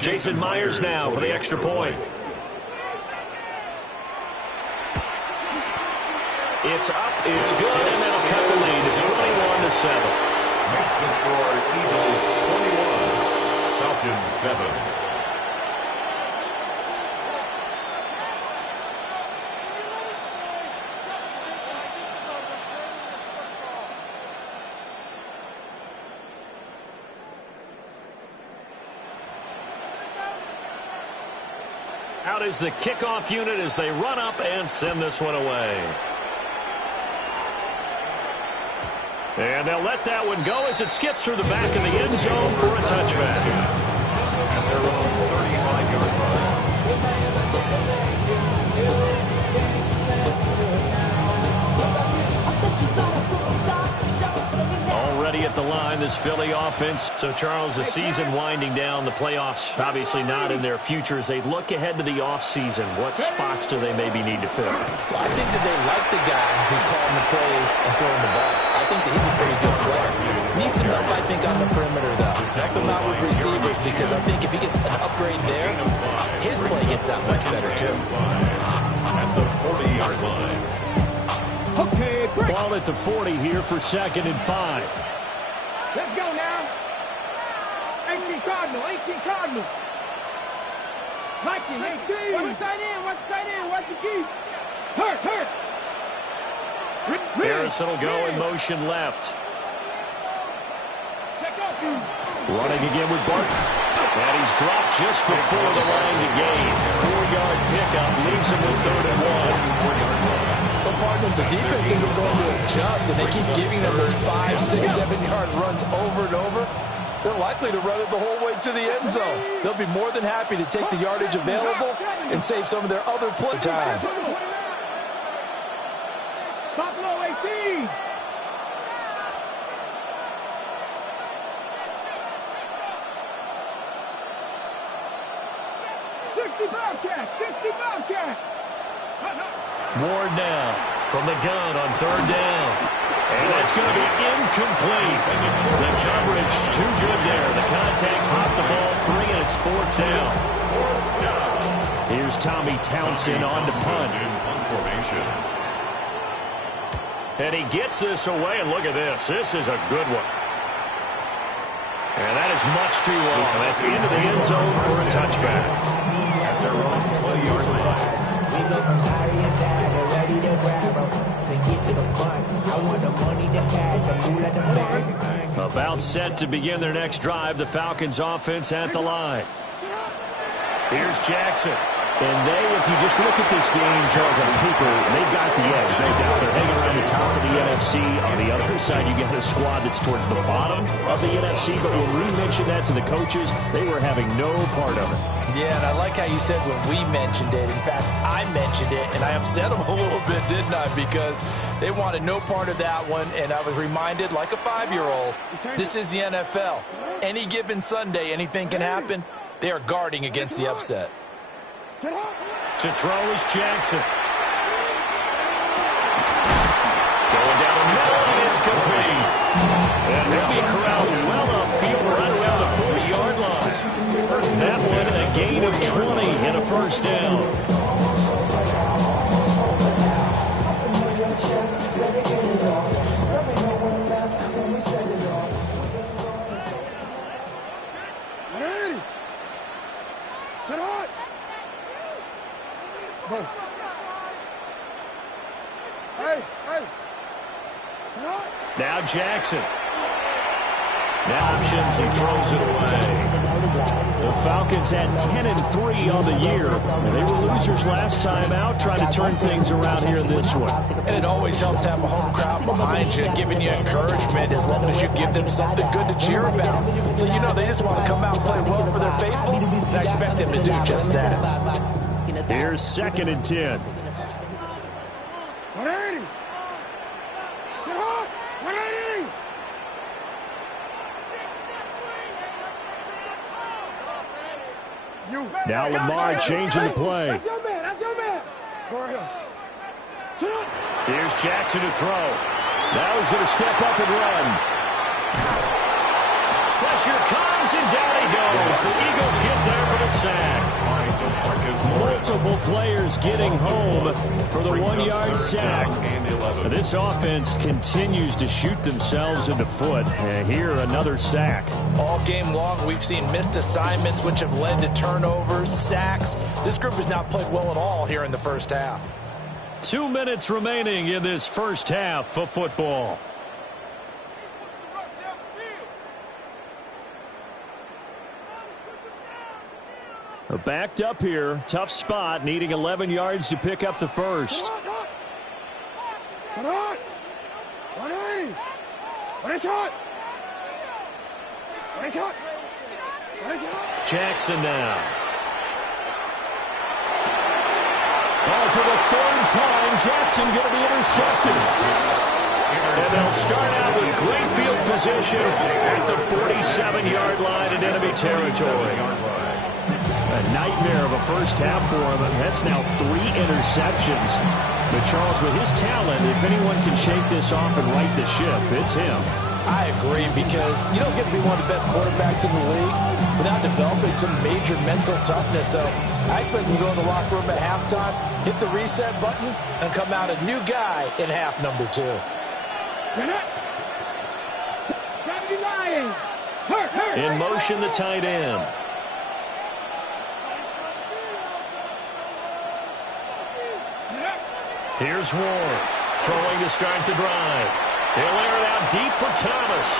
Jason Myers now for the extra point. It's up, it's good, and that'll cut the lead to 21-7. Makes the score Eagles 21, Falcons 7. Out is the kickoff unit as they run up and send this one away. And they'll let that one go as it skips through the back of the end zone for a touchback. At their own 35-yard line. Already at the line, this Philly offense. So, Charles, the season winding down, the playoffs obviously not in their future. As they look ahead to the offseason, what spots do they maybe need to fill? Well, I think that they like the guy who's calling the plays and throwing the ball. I think that he's a pretty good player. Needs some help, I think, on the perimeter, though. Help him out with receivers, because I think if he gets an upgrade there, his play gets that much better, too. At the 40-yard line. Okay, ball at the 40 here for 2nd and 5. Let's go now. 18 Cardinal, 18 Cardinal. Like him, 18. Watch tight end, watch your key. Hurt. Harrison will go in motion left. Running again with Barton. And he's dropped just before the line to gain. 4-yard pickup leaves him with 3rd and 1. But partner, the defense isn't going to adjust, and they keep giving them those 5, 6, 7-yard runs over and over. They're likely to run it the whole way to the end zone. They'll be more than happy to take the yardage available and save some of their other play time. Buffalo 18. Ward now from the gun on 3rd down. And that's going to be incomplete. The coverage too good there. The contact popped the ball free, and it's 4th down. Here's Tommy Townsend on to punt. And he gets this away, and look at this. This is a good one. And that is much too long. That's into the end zone for a touchback. At their own 20-yard line. We go from sorry inside to ready to grab them. Then get to the front. I want the money, the cash, the fool at the bank. About set to begin their next drive, the Falcons offense at the line. Here's Jackson. And they, if you just look at this game, Charles, on paper, they've got the edge, no doubt. They're hanging around the top of the NFC. On the other side, you got a squad that's towards the bottom of the NFC. But when we mentioned that to the coaches, they were having no part of it. Yeah, and I like how you said when we mentioned it. In fact, I mentioned it, and I upset them a little bit, didn't I? Because they wanted no part of that one, and I was reminded, like a 5-year-old, this is the NFL. Any given Sunday, anything can happen. They are guarding against the upset. To throw is Jackson. Going down the middle, and it's complete. And they'll be corralled well upfield right around the 40-yard line. That one, a gain of 20 and a 1st down. Now Jackson. Now options, he throws it away. The Falcons had 10-3 on the year. They were losers last time out, trying to turn things around here in this one. And it always helps to have a home crowd behind you, giving you encouragement as long as you give them something good to cheer about. So, you know, they just want to come out and play well for their faithful, and I expect them to do just that. Here's 2nd and 10. Now Lamar changing the play. That's your man. Here's Jackson to throw. Now he's going to step up and run. Pressure comes, and down he goes. The Eagles get there multiple players getting home for the 1-yard sack. This offense continues to shoot themselves in the foot. Here, another sack. All game long, we've seen missed assignments, which have led to turnovers, sacks. This group has not played well at all here in the first half. 2 minutes remaining in this first half of football. Backed up here. Tough spot. Needing 11 yards to pick up the first. Jackson now. Oh, for the third time, Jackson going to be intercepted. And they'll start out with great field position at the 47-yard line in enemy territory. A nightmare of a first half for him. That's now 3 interceptions. But Charles, with his talent, if anyone can shake this off and right the ship, it's him. I agree, because you don't get to be one of the best quarterbacks in the league without developing some major mental toughness. So I expect him to go in the locker room at halftime, hit the reset button, and come out a new guy in half number 2. In motion, the tight end. Here's Ward, throwing to start the drive. He'll air it out deep for Thomas.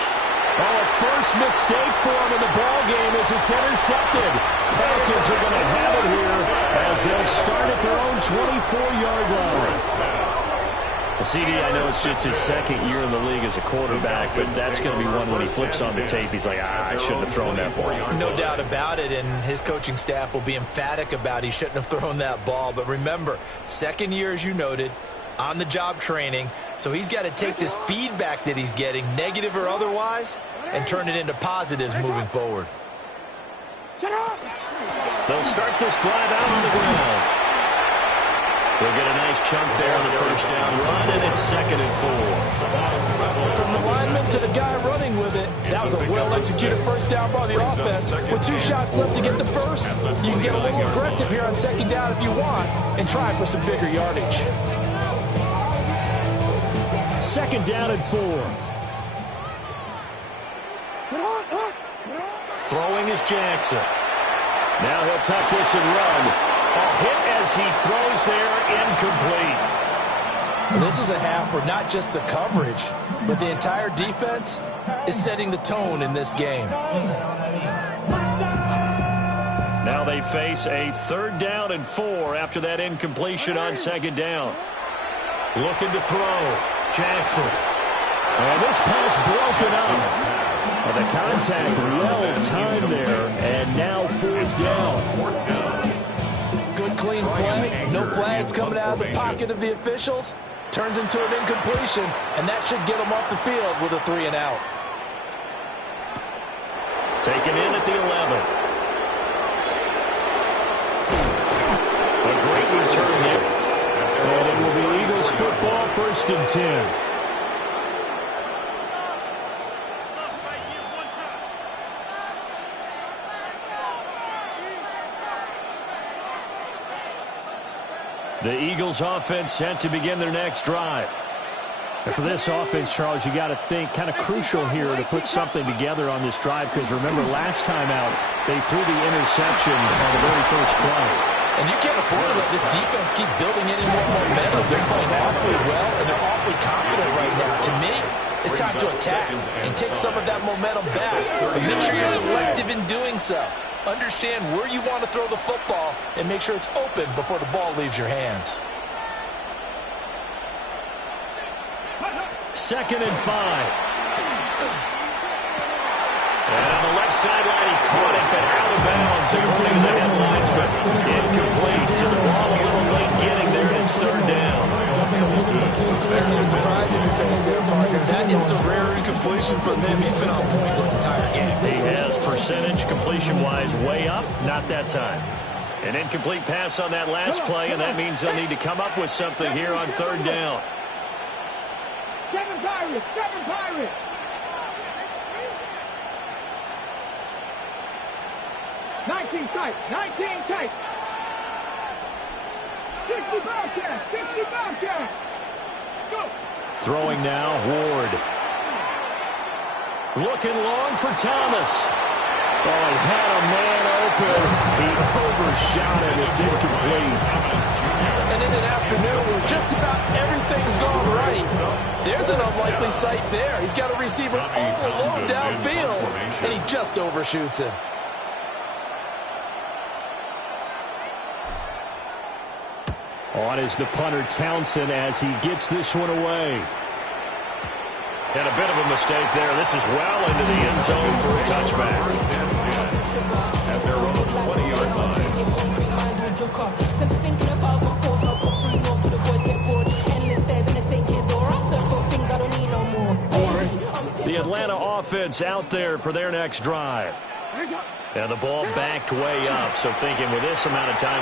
Oh, a first mistake for him in the ball game as it's intercepted. Falcons are going to have it here as they'll start at their own 24-yard line. CD, I know it's just his second year in the league as a quarterback, but that's going to be one when he flips on the tape. He's like, I shouldn't have thrown that ball. No doubt about it, and his coaching staff will be emphatic about he shouldn't have thrown that ball. But remember, second year, as you noted, on-the-job training, so he's got to take this feedback that he's getting, negative or otherwise, and turn it into positives moving forward. They'll start this drive out on the ground. They'll get a nice chunk there on the first down run, and it's 2nd and 4. From the lineman to the guy running with it, that was a well-executed first down by the offense. With 2 shots left to get the first, you can get a little aggressive here on 2nd down if you want and try for some bigger yardage. 2nd down and 4. Throwing is Jackson. Now he'll tuck this and run. A hit as he throws there, incomplete. This is a half where not just the coverage, but the entire defense is setting the tone in this game. Now they face a 3rd down and 4 after that incompletion on 2nd down. Looking to throw. Jackson. And this pass broken up. The contact well timed there, and now 4th down. Good clean play. No flags coming out of the pocket of the officials. Turns into an incompletion, and that should get them off the field with a 3 and out. Taken in at the 11. A great return there. And it will be Eagles football, 1st and 10. The Eagles offense set to begin their next drive. And for this offense, Charles, you got to think kind of crucial here to put something together on this drive, because remember last time out they threw the interception on the very first play. And you can't afford to let this defense keep building any more momentum. They're playing awfully well, and they're awfully confident right now. To me, it's time to attack and take some of that momentum back. But make sure you're selective in doing so. Understand where you want to throw the football and make sure it's open before the ball leaves your hands. 2nd and 5. And on the left sideline, he caught it, but out of bounds, according to the headlines, but incomplete. So the ball a little late getting there, and it's 3rd down. I see a surprise in your face there, partner. That is a rare incompletion from him. He's been on point this entire game. He has percentage completion-wise way up, not that time. An incomplete pass on that last play, and that means they'll need to come up with something here on 3rd down. 7 Pirates! 7 Pirates! '19 tight! 19 tight! 60 Bobcats. 60 Bobcats. Go. Throwing now, Ward. Looking long for Thomas. Oh, he had a man open. He overshot it. It's incomplete. And in an afternoon where just about everything's gone right, there's an unlikely sight there. He's got a receiver all alone downfield, and he just overshoots him. On is the punter Townsend as he gets this one away. And a bit of a mistake there. This is well into the end zone for a touchback. At their own 20-yard line. The Atlanta offense out there for their next drive. And the ball backed way up, so thinking with this amount of time